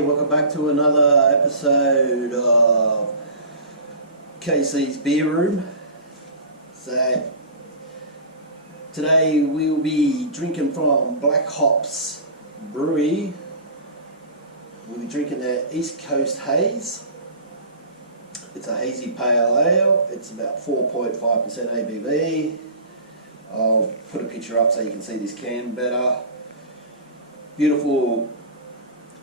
Welcome back to another episode of KC's Beer Room. So today we will be drinking from Black Hops Brewery. We'll be drinking their East Coast Haze. It's a hazy pale ale. It's about 4.5% ABV. I'll put a picture up so you can see this can better. Beautiful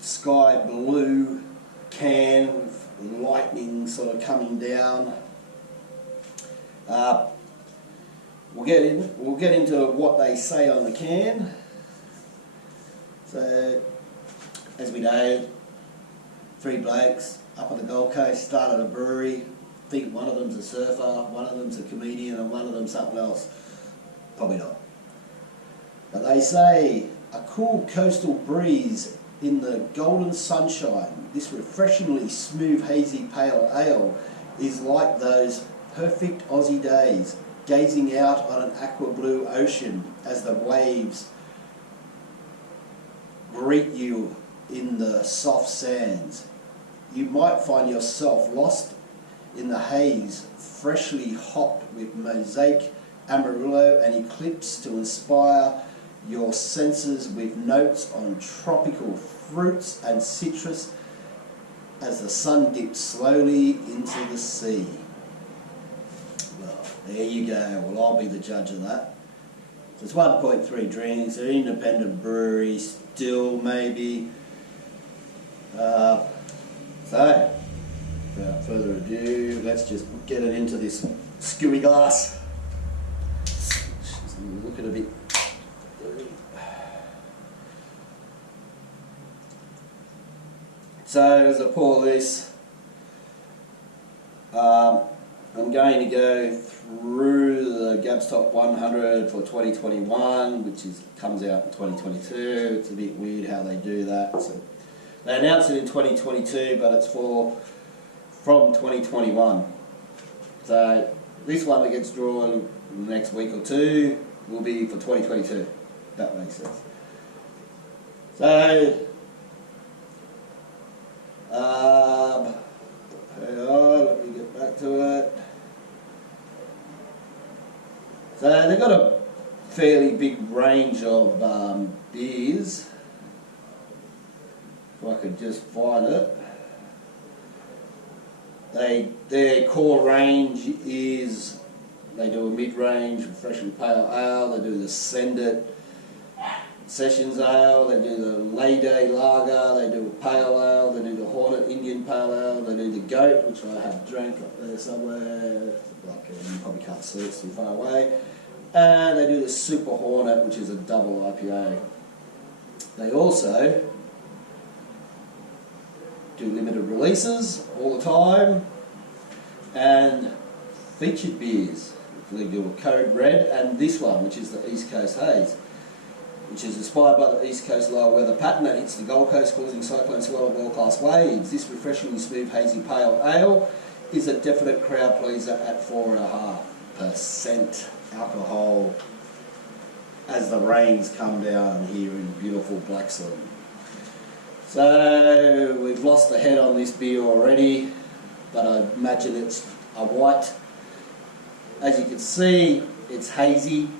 sky blue can with lightning sort of coming down. We'll get into what they say on the can. So, as we know, three blokes up on the Gold Coast started a brewery. I think one of them's a surfer, one of them's a comedian, and one of them's something else. Probably not. But they say a cool coastal breeze in the golden sunshine, this refreshingly smooth hazy pale ale is like those perfect Aussie days, gazing out on an aqua blue ocean as the waves greet you in the soft sands. You might find yourself lost in the haze, freshly hopped with mosaic, amarillo and eclipse to inspire your senses with notes on tropical fruits and citrus as the sun dips slowly into the sea. Well, there you go. Well, I'll be the judge of that. So it's 1.3 drinks, an independent brewery still maybe. So, without further ado, let's just get it into this skewy glass. Just look at a bit. So as I pour this, I'm going to go through the GABS Top 100 for 2021, which comes out in 2022. It's a bit weird how they do that. So they announced it in 2022, but it's from 2021. So this one that gets drawn in the next week or two will be for 2022. That makes sense. So. Hang on, let me get back to it. So they've got a fairly big range of beers. If I could just find it. Their core range is, they do a mid-range freshly pale ale, they do the Send It Sessions Ale, they do the Lay Day Lager, they do a Pale Ale, they do the Hornet Indian Pale Ale, they do the Goat, which I have drank up there somewhere, like you probably can't see, it's too far away, and they do the Super Hornet, which is a double IPA. They also do limited releases all the time, and featured beers. They do a Code Red, and this one, which is the East Coast Haze, which is inspired by the East Coast lower weather pattern that hits the Gold Coast, causing cyclone swell of world-class waves. This refreshingly smooth hazy pale ale is a definite crowd pleaser at 4.5% alcohol as the rains come down here in beautiful Blackstone. So we've lost the head on this beer already, but I imagine it's a white. As you can see, it's hazy.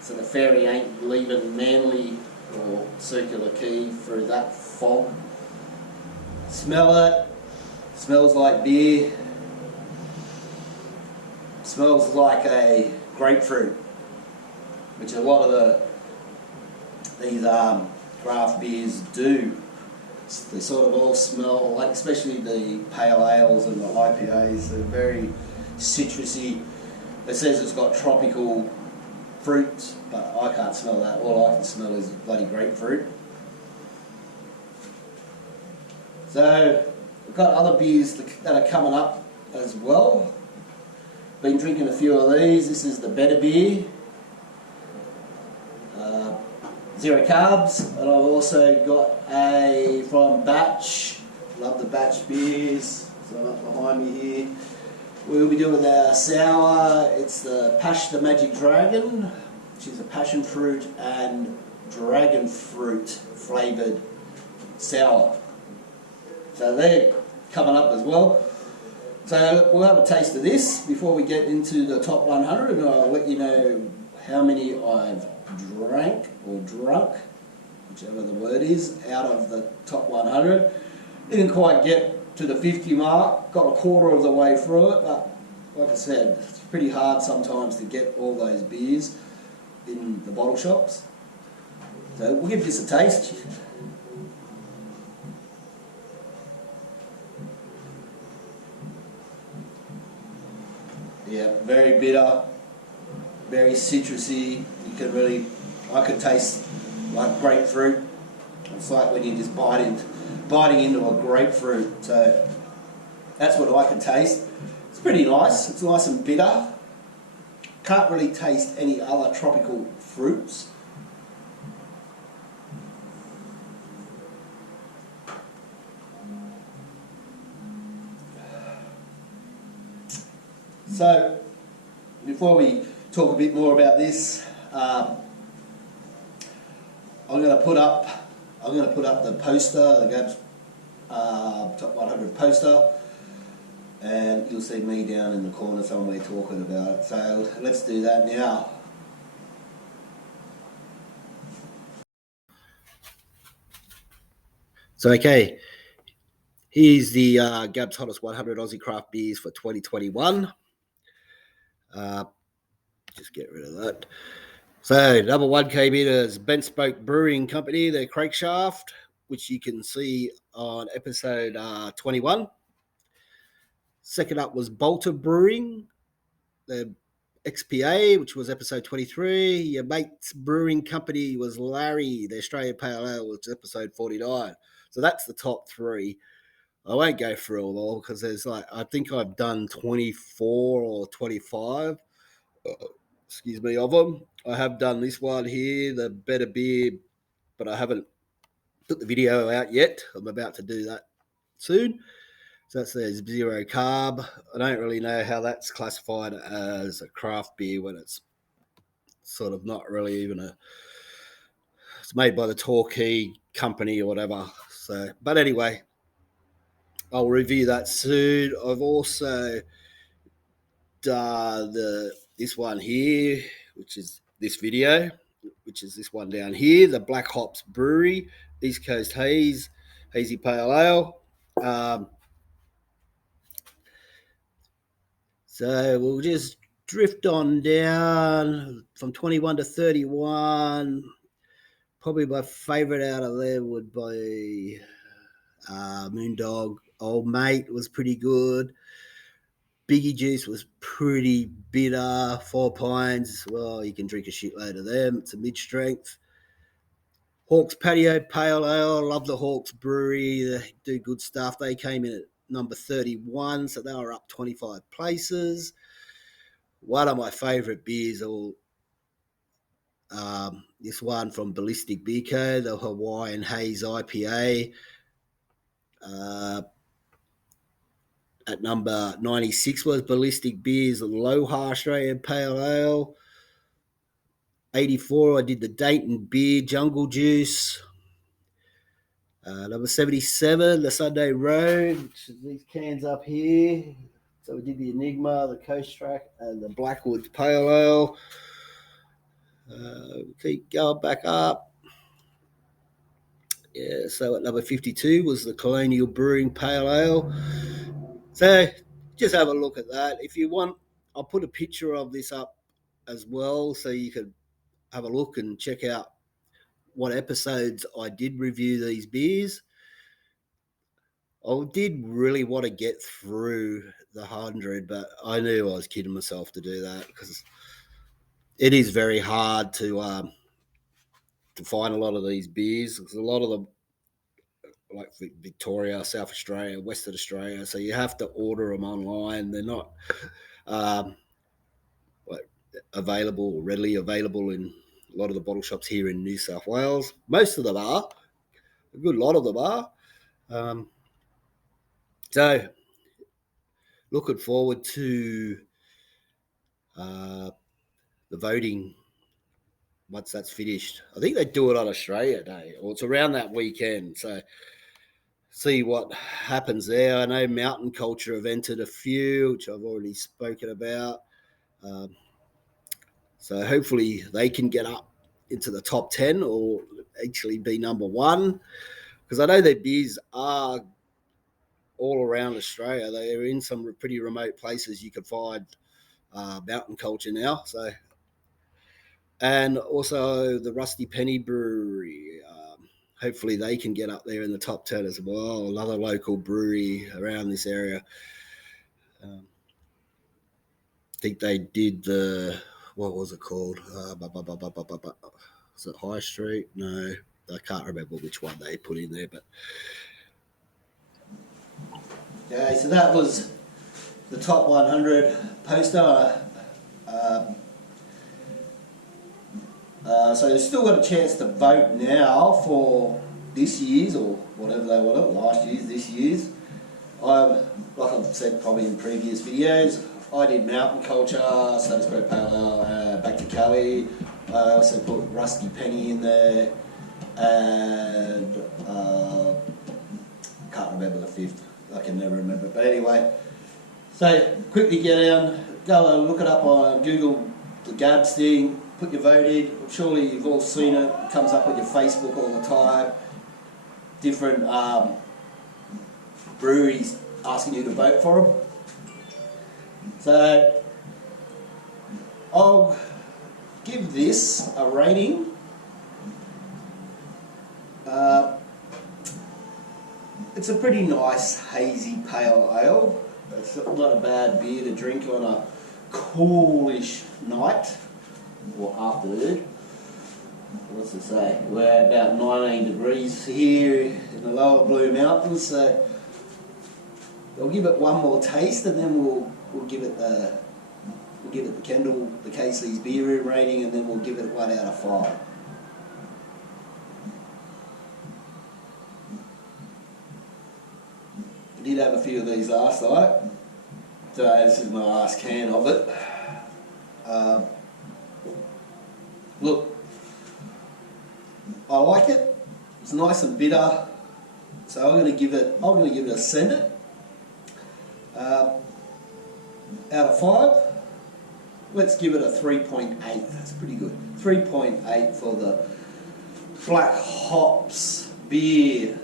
So the fairy ain't leaving Manly or Circular Quay through that fog. Smell it. Smells like beer. Smells like a grapefruit, which a lot of these craft beers do. They sort of all smell like, especially the pale ales and the IPAs. They're very citrusy. It says it's got tropical fruits, but I can't smell that. All I can smell is bloody grapefruit. So we've got other beers that are coming up as well. Been drinking a few of these. This is the Better Beer, 0 carbs, and I've also got a from Batch. Love the Batch beers. So up behind me here. We'll be doing our sour. It's the Magic Dragon, which is a passion fruit and dragon fruit flavoured sour. So they're coming up as well. So we'll have a taste of this before we get into the top 100, and I'll let you know how many I've drank or drunk, whichever the word is, out of the top 100. Didn't quite get to the 50 mark, got a quarter of the way through it, but like I said, it's pretty hard sometimes to get all those beers in the bottle shops. So we'll give this a taste. Yeah, very bitter, very citrusy. You can really, I could taste like grapefruit. It's like when you're just biting into a grapefruit. So that's what I can taste. It's pretty nice. It's nice and bitter. Can't really taste any other tropical fruits. So, before we talk a bit more about this, I'm going to put up the poster, the GABS Top 100 poster, and you'll see me down in the corner somewhere talking about it. So let's do that now. So okay, here's the GABS Hottest 100 Aussie Craft Beers for 2021. Just get rid of that. So number 1 came in as Bent Spoke Brewing Company, their Crankshaft, which you can see on episode 21. Second up was Bolter Brewing, the XPA, which was episode 23. Your mate's brewing company was Larry, the Australian Pale Ale, was episode 49. So that's the top 3. I won't go through all because there's I think I've done 24 or 25. Excuse me, of them. I have done this one here, the Better Beer, but I haven't put the video out yet. I'm about to do that soon. So that's the zero carb. I don't really know how that's classified as a craft beer when it's sort of not really even it's made by the Torquay company or whatever. So, but anyway, I'll review that soon. I've also done this one here, which is this video, which is this one down here, the Black Hops Brewery, East Coast Hazy Pale Ale. So we'll just drift on down from 21 to 31. Probably my favourite out of there would be Moondog. Old Mate was pretty good. Biggie Juice was pretty bitter. 4 Pines, well, you can drink a shitload of them. It's a mid-strength. Hawks Patio Pale Ale. Love the Hawks Brewery. They do good stuff. They came in at number 31, so they were up 25 places. One of my favourite beers, this one from Ballistic Beer Co., the Hawaiian Haze IPA. At number 96 was Ballistic Beer's Aloha Australian Pale Ale. 84, I did the Dayton Beer Jungle Juice. Number 77, the Sunday Road, which is these cans up here. So we did the Enigma, the Coast Track, and the Blackwoods Pale Ale. Keep going back up. Yeah, so at number 52 was the Colonial Brewing Pale Ale. So just have a look at that. If you want, I'll put a picture of this up as well so you can have a look and check out what episodes I did review these beers. I did really want to get through the 100, but I knew I was kidding myself to do that because it is very hard to find a lot of these beers. Because a lot of them, like Victoria, South Australia, Western Australia, so you have to order them online. They're not available, readily available in a lot of the bottle shops here in New South Wales. Most of them are. A good lot of them are. So, looking forward to the voting once that's finished. I think they do it on Australia Day, or it's around that weekend. So see what happens there. I know Mountain Culture have entered a few, which I've already spoken about. So hopefully they can get up into the top 10 or actually be number one, because I know their beers are all around Australia. They are in some pretty remote places you can find Mountain Culture now. So, and also the Rusty Penny Brewery. Hopefully they can get up there in the top 10 as well. Another local brewery around this area. I think they did the, what was it called? Was it High Street? No, I can't remember which one they put in there. But Okay, so that was the top 100 poster. So you've still got a chance to vote now for this year's, or whatever they want it, last year's, this year's. Like I've said probably in previous videos, I did Mountain Culture, Status Quo Pale Ale, Back to Cali. I also put Rusty Penny in there, and can't remember the fifth. I can never remember. But anyway, so quickly get down, go and look it up on Google, the GABS thing, put your vote in. Surely you've all seen it. It comes up on your Facebook all the time. Different breweries asking you to vote for them. So I'll give this a rating. It's a pretty nice hazy pale ale. It's not a bad beer to drink on a coolish night or afternoon. What's it say? We're about 19 degrees here in the lower Blue Mountains, so I'll give it one more taste, and then we'll give it the Kendall, the kcsbeerroom beer room rating, and then we'll give it 1 out of 5. I did have a few of these last night, so this is my last can of it. Look, I like it. It's nice and bitter, so I'm going to give it a send it. Out of 5, let's give it a 3.8. That's pretty good. 3.8 for the Black Hops beer.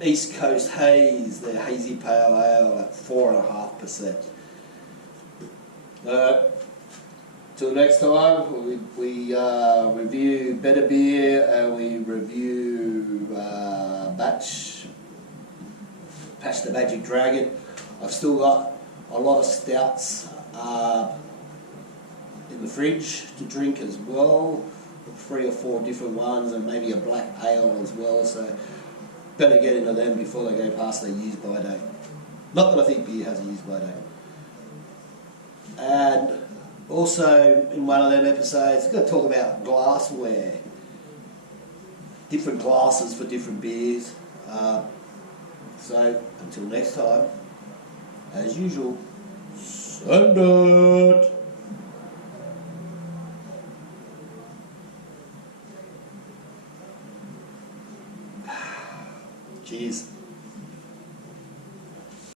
East Coast Haze, the Hazy Pale Ale at 4.5%. Till next time, we review better beer, and we review Patch the Magic Dragon. I've still got a lot of stouts in the fridge to drink as well, 3 or 4 different ones, and maybe a black ale as well. So better get into them before they go past their use by date. Not that I think beer has a use by date. And also in one of them episodes, I'm going to talk about glassware. Different glasses for different beers. So until next time, as usual, send it! Cheers.